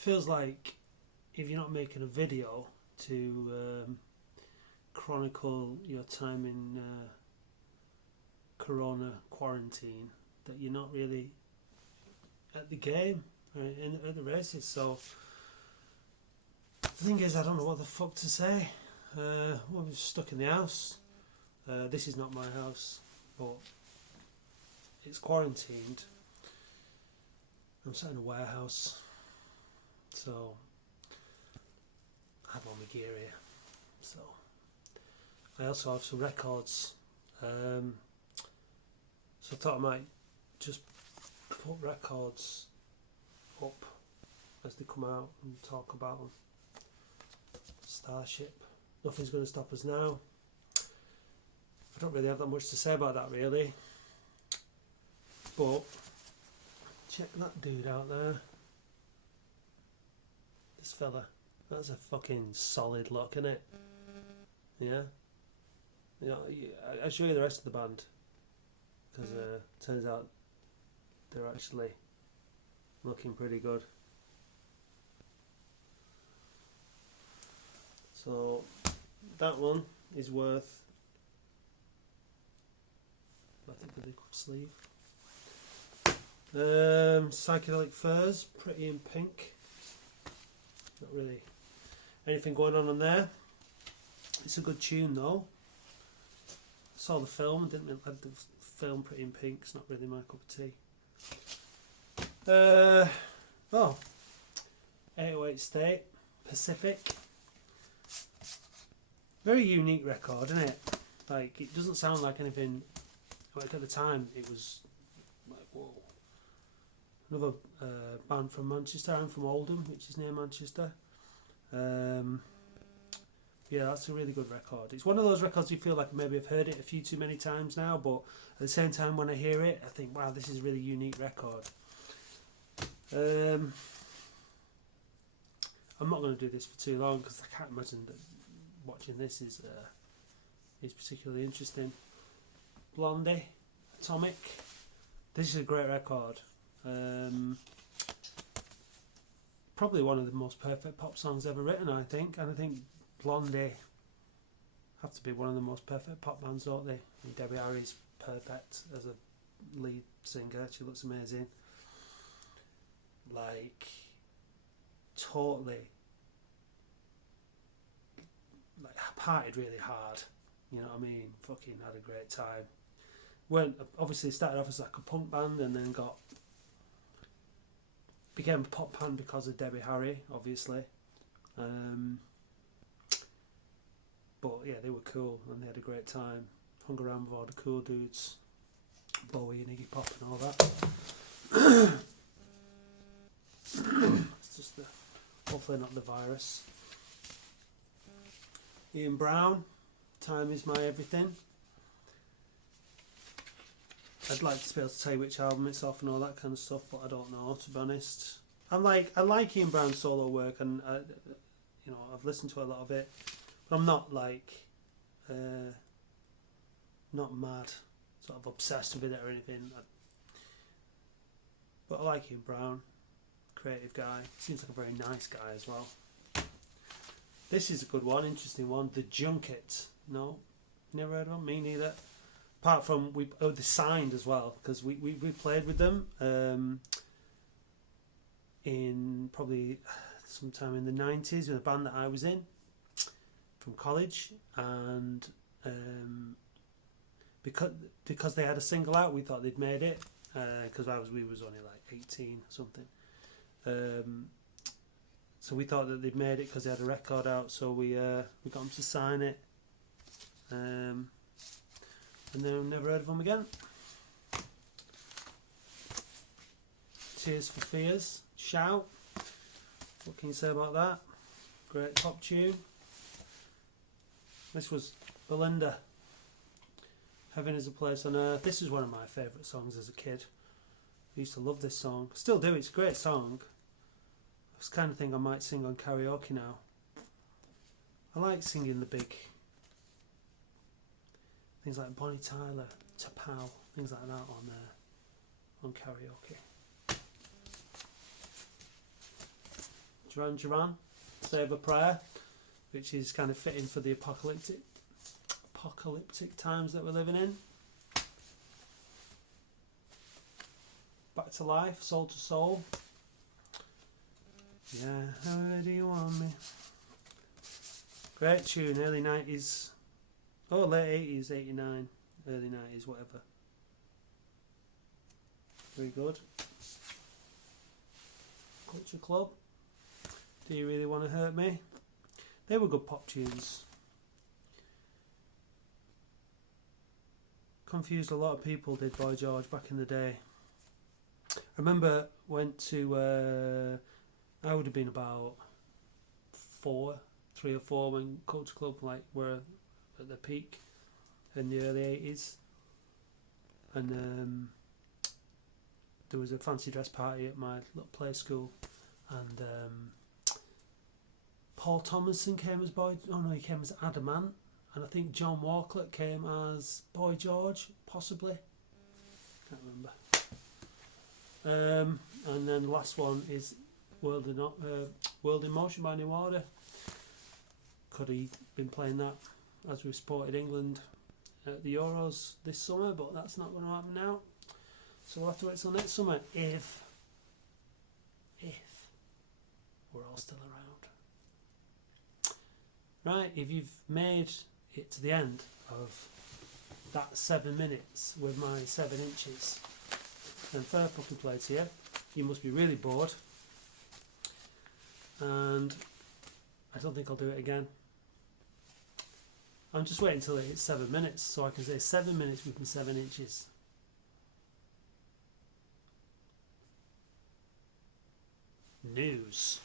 feels like if you're not making a video to chronicle your time in Corona quarantine, that you're not really at the game or at the races. So the thing is, I don't know what the fuck to say. Well, we're stuck in the house. This is not my house, but it's quarantined. I'm sat in a warehouse, so I have all my gear here. So I also have some records. So I thought I might just put records up as they come out and talk about them. Starship. Nothing's going to stop us now. I don't really have that much to say about that, really. But check that dude out there. This fella. That's a fucking solid look, isn't it? Yeah. You know, I'll show you the rest of the band, because turns out they're actually looking pretty good. So that one is worth, I think, a big sleeve. Psychedelic Furs, Pretty in Pink. Not really anything going on there. It's a good tune though. Saw the film, didn't really like the film. Pretty in Pink, it's not really my cup of tea. 808 State, Pacific. Very unique record, isn't it? Like, it doesn't sound like anything. Like, at the time, it was like, whoa. Another band from Manchester. I'm from Oldham, which is near Manchester. Yeah, that's a really good record. It's one of those records you feel like maybe I've heard it a few too many times now, but at the same time when I hear it, I think, wow, this is a really unique record. I'm not going to do this for too long because I can't imagine that watching this is particularly interesting. Blondie, Atomic. This is a great record. Probably one of the most perfect pop songs ever written, I think. And I think Blondie have to be one of the most perfect pop bands, don't they? And Debbie Harry's perfect as a lead singer. She looks amazing. Like, totally, like, partied really hard. You know what I mean? Fucking had a great time. Obviously started off as like a punk band and then became a pop band because of Debbie Harry, obviously. But yeah, they were cool and they had a great time. Hung around with all the cool dudes, Bowie and Iggy Pop and all that. It's just hopefully not the virus. Ian Brown, Time Is My Everything. I'd like to be able to tell you which album it's off and all that kind of stuff, but I don't know, to be honest. I like Ian Brown's solo work, and I've listened to a lot of it, but I'm not like not mad, sort of obsessed with it or anything. But I like Ian Brown, creative guy. Seems like a very nice guy as well. This is a good one, interesting one. The Junket. No, never heard of them. Me neither. Apart from they signed as well, because we played with them in probably sometime in the 90s with a band that I was in from college, and because they had a single out, we thought they'd made it, because we was only like 18 or something. So we thought that they'd made it because they had a record out, so we got them to sign it. And then I've never heard of them again. Tears for Fears, Shout. What can you say about that? Great pop tune. This was Belinda, Heaven Is a Place on Earth. This is one of my favourite songs as a kid. I used to love this song. Still do, it's a great song. It's the kind of thing I might sing on karaoke now. I like singing the big things like Bonnie Tyler, T'Pau, things like that on karaoke. Duran Duran, Save a Prayer, which is kind of fitting for the apocalyptic times that we're living in. Back to Life, Soul to Soul. Yeah, how do you want me? Great tune, early 90s. Oh, late 80s, 89, early 90s, whatever. Very good. Culture Club. Do You Really Want to Hurt Me? They were good pop tunes. Confused a lot of people, did Boy George back in the day. I remember went to I would have been about 3 or 4 when Culture Club were at the peak in the early 80s, and there was a fancy dress party at my little play school, and Paul Thomason came as he came as Adamant, and I think John Walcott came as Boy George, possibly. Can't remember. And then the last one is World in Motion by New Order. Could he been playing that as we supported England at the Euros this summer, but that's not going to happen now. So we'll have to wait till next summer if we're all still around. Right, if you've made it to the end of that 7 minutes with my 7 inches, then fair fucking play to you. You must be really bored, and I don't think I'll do it again. I'm just waiting until it hits 7 minutes so I can say 7 minutes with my 7 inches. News.